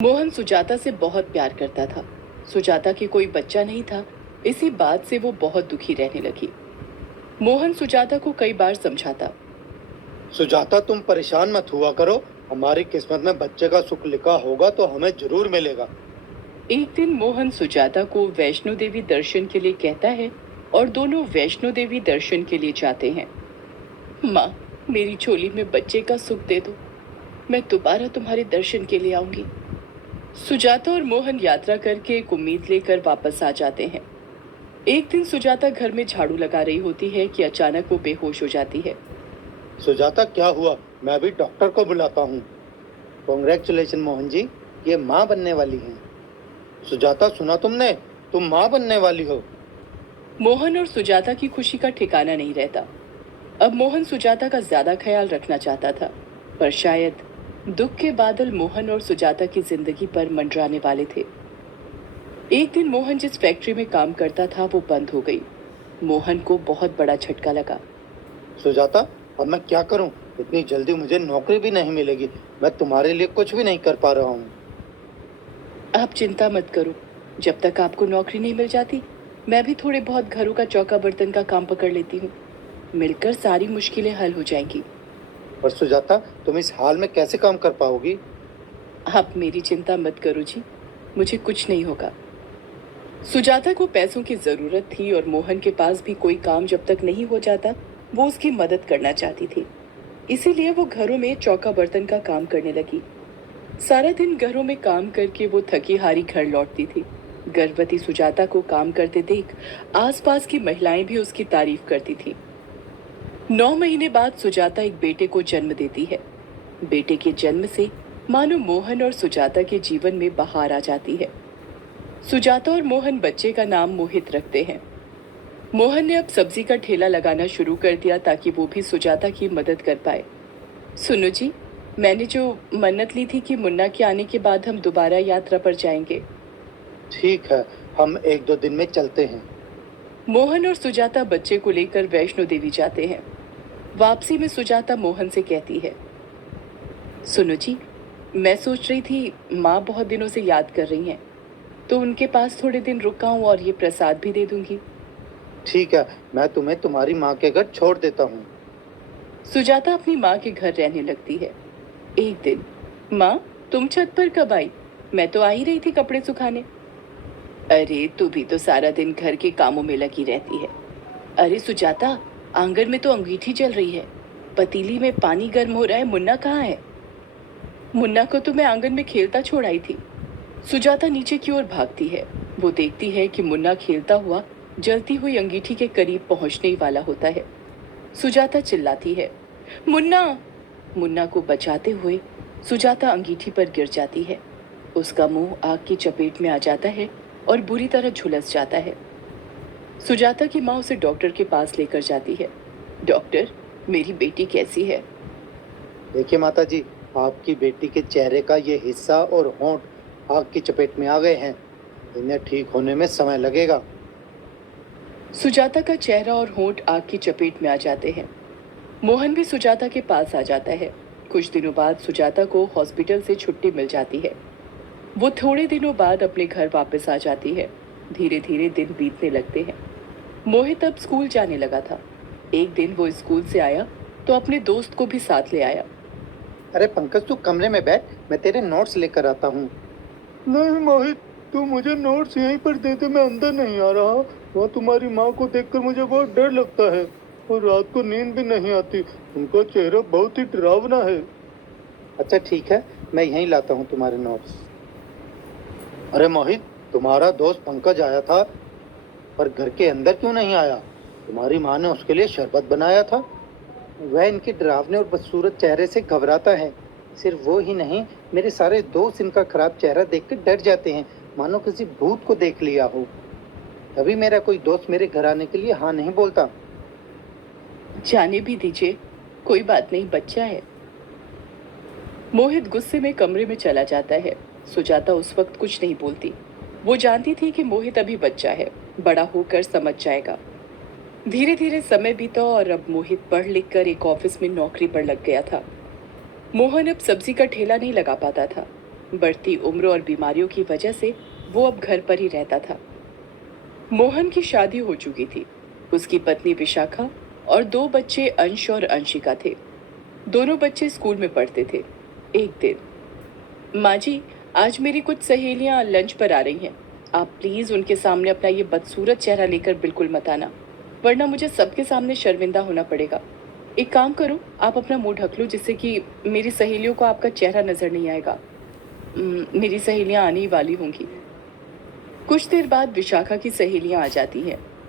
मोहन सुजाता से बहुत प्यार करता था। सुजाता के कोई बच्चा नहीं था। इसी बात से वो बहुत दुखी रहने लगी। मोहन सुजाता को कई बार समझाता। सुजाता, तुम परेशान मत हुआ करो। हमारी किस्मत में बच्चे का सुख लिखा होगा तो हमें जरूर मिलेगा। एक दिन मोहन सुजाता को वैष्णो देवी दर्शन के लिए कहता है और दोनों वैष्णो देवी दर्शन के लिए जाते हैं। माँ, मेरी झोली में बच्चे का सुख दे दो। मैं दोबारा तुम्हारे दर्शन के लिए आऊंगी। सुजाता और मोहन यात्रा करके एक उम्मीद लेकर वापस आ जाते हैं। एक दिन सुजाता घर में झाड़ू लगा रही होती है कि अचानक वो बेहोश हो जाती है। सुजाता, क्या हुआ? मैं अभी डॉक्टर को बुलाता हूँ। कॉन्ग्रेचुलेशन मोहन जी, ये माँ बनने वाली हैं। सुजाता, सुना तुमने? तुम माँ बनने वाली हो। मोहन और सुजाता की खुशी का ठिकाना नहीं रहता। अब मोहन सुजाता का ज्यादा ख्याल रखना चाहता था, पर शायद दुख के बादल मोहन और सुजाता की जिंदगी पर मंडराने वाले थे। एक दिन मोहन जिस फैक्ट्री में काम करता था वो बंद हो गई। मोहन को बहुत बड़ा झटका लगा। सुजाता, अब मैं क्या करूँ? इतनी जल्दी मुझे नौकरी भी नहीं मिलेगी। मैं तुम्हारे लिए कुछ भी नहीं कर पा रहा हूँ। आप चिंता मत करो। जब तक आपको नौकरी नहीं मिल जाती, मैं भी थोड़े बहुत घरों का चौका बर्तन का काम पकड़ लेती हूँ। मिलकर सारी मुश्किलें हल हो जाएंगी। पर सुजाता, तुम इस हाल में कैसे काम कर पाओगी? आप मेरी चिंता मत करो जी, मुझे कुछ नहीं होगा। सुजाता को पैसों की जरूरत थी और मोहन के पास भी कोई काम जब तक नहीं हो जाता वो उसकी मदद करना चाहती थी। इसीलिए वो घरों में चौका बर्तन का काम करने लगी। सारा दिन घरों में काम करके वो थकी हारी घर लौटती थी। गर्भवती सुजाता को काम करते देख आसपास की महिलाएं भी उसकी तारीफ करती थी। 9 महीने बाद सुजाता एक बेटे को जन्म देती है। बेटे के जन्म से मानो मोहन और सुजाता के जीवन में बहार आ जाती है। सुजाता और मोहन बच्चे का नाम मोहित रखते हैं। मोहन ने अब सब्जी का ठेला लगाना शुरू कर दिया ताकि वो भी सुजाता की मदद कर पाए। सुनो जी, मैंने जो मन्नत ली थी कि मुन्ना के आने के बाद हम दोबारा यात्रा पर जाएंगे। ठीक है, हम एक दो दिन में चलते हैं। मोहन और सुजाता बच्चे को लेकर वैष्णो देवी जाते हैं। वापसी में सुजाता मोहन से कहती है, सुनो जी, मैं सोच रही थी माँ बहुत दिनों से याद कर रही हैं, तो उनके पास थोड़े दिन रुका हूँ और ये प्रसाद भी दे दूंगी। ठीक है, मैं तुम्हें तुम्हारी माँ के घर छोड़ देता हूँ। सुजाता अपनी माँ के घर रहने लगती है। एक दिन, माँ, तुम छत पर कब आई? मैं तो आ ही रही थी कपड़े सुखाने। अरे, तू भी तो सारा दिन घर के कामों में लगी रहती है। अरे सुजाता, आंगन में तो अंगीठी जल रही है। पतीली में पानी गर्म हो रहा है। मुन्ना कहाँ है? मुन्ना को तो मैं आंगन में खेलता छोड़ आई थी। सुजाता नीचे की ओर भागती है। वो देखती है कि मुन्ना खेलता हुआ जलती हुई अंगीठी के करीब पहुंचने ही वाला होता है। सुजाता चिल्लाती है, मुन्ना! मुन्ना को बचाते हुए सुजाता अंगीठी पर गिर जाती है। उसका मुंह आग की चपेट में आ जाता है और बुरी तरह झुलस जाता है। सुजाता की माँ उसे डॉक्टर के पास लेकर जाती है। डॉक्टर, मेरी बेटी कैसी है? देखिए माता जी, आपकी बेटी के चेहरे का ये हिस्सा और होंठ आग की चपेट में आ गए हैं। इन्हें ठीक होने में समय लगेगा। सुजाता का चेहरा और होंठ आग की चपेट में आ जाते हैं। मोहन भी सुजाता के पास आ जाता है। कुछ दिनों बाद सुजाता को हॉस्पिटल से छुट्टी मिल जाती है। वो थोड़े दिनों बाद अपने घर वापस आ जाती है। धीरे धीरे दिन बीतने लगते हैं। मोहित अब स्कूल जाने लगा था। एक दिन वो स्कूल से आया तो अपने दोस्त को भी साथ ले आया। अरे पंकज, तू कमरे में बैठ, मैं तेरे नोट्स लेकर आता हूँ। नहीं मोहित, तू मुझे नोट्स यहीं पर दे दे, मैं अंदर नहीं आ रहा। वहाँ तुम्हारी माँ को देखकर मुझे बहुत डर लगता है और रात को नींद भी नहीं आती। उनका चेहरा बहुत ही डरावना है। अच्छा ठीक है, मैं यहीं लाता हूँ तुम्हारे नोट्स। अरे मोहित, तुम्हारा दोस्त पंकज आया था, पर घर के अंदर क्यों नहीं आया? तुम्हारी माँ ने उसके लिए शरबत बनाया था। वह इनके डरावने और बदसूरत चेहरे से घबराता है। सिर्फ वो ही नहीं, मेरे सारे दोस्त इनका खराब चेहरा देखकर डर जाते हैं, मानो किसी भूत को देख लिया हो। तभी मेरा कोई दोस्त मेरे घर आने के लिए हाँ नहीं बोलता। जाने भी दीजिए, कोई बात नहीं, बच्चा है। मोहित गुस्से में कमरे में चला जाता है। सुजाता उस वक्त कुछ नहीं बोलती। वो जानती थी कि मोहित अभी बच्चा है, बड़ा होकर समझ जाएगा। धीरे धीरे समय बीता और अब मोहित पढ़ लिख कर एक ऑफिस में नौकरी पर लग गया था। मोहन अब सब्जी का ठेला नहीं लगा पाता था। बढ़ती उम्र और बीमारियों की वजह से वो अब घर पर ही रहता था। मोहन की शादी हो चुकी थी। उसकी पत्नी विशाखा और 2 बच्चे अंश और अंशिका थे। दोनों बच्चे स्कूल में पढ़ते थे। एक दिन, माँ जी, आज मेरी कुछ सहेलियां लंच पर आ रही हैं। आप प्लीज उनके सामने अपना ये बदसूरत चेहरा लेकर बिल्कुल मत आना, वरना मुझे सबके सामने शर्मिंदा होना पड़ेगा। एक काम करो, आप अपना मुंह ढक लो जिससे कि मेरी सहेलियों को आपका चेहरा नजर नहीं आएगा। मेरी सहेलियां आने ही वाली होंगी। कुछ देर बाद विशाखा की सहेलियां आ जाती हैं।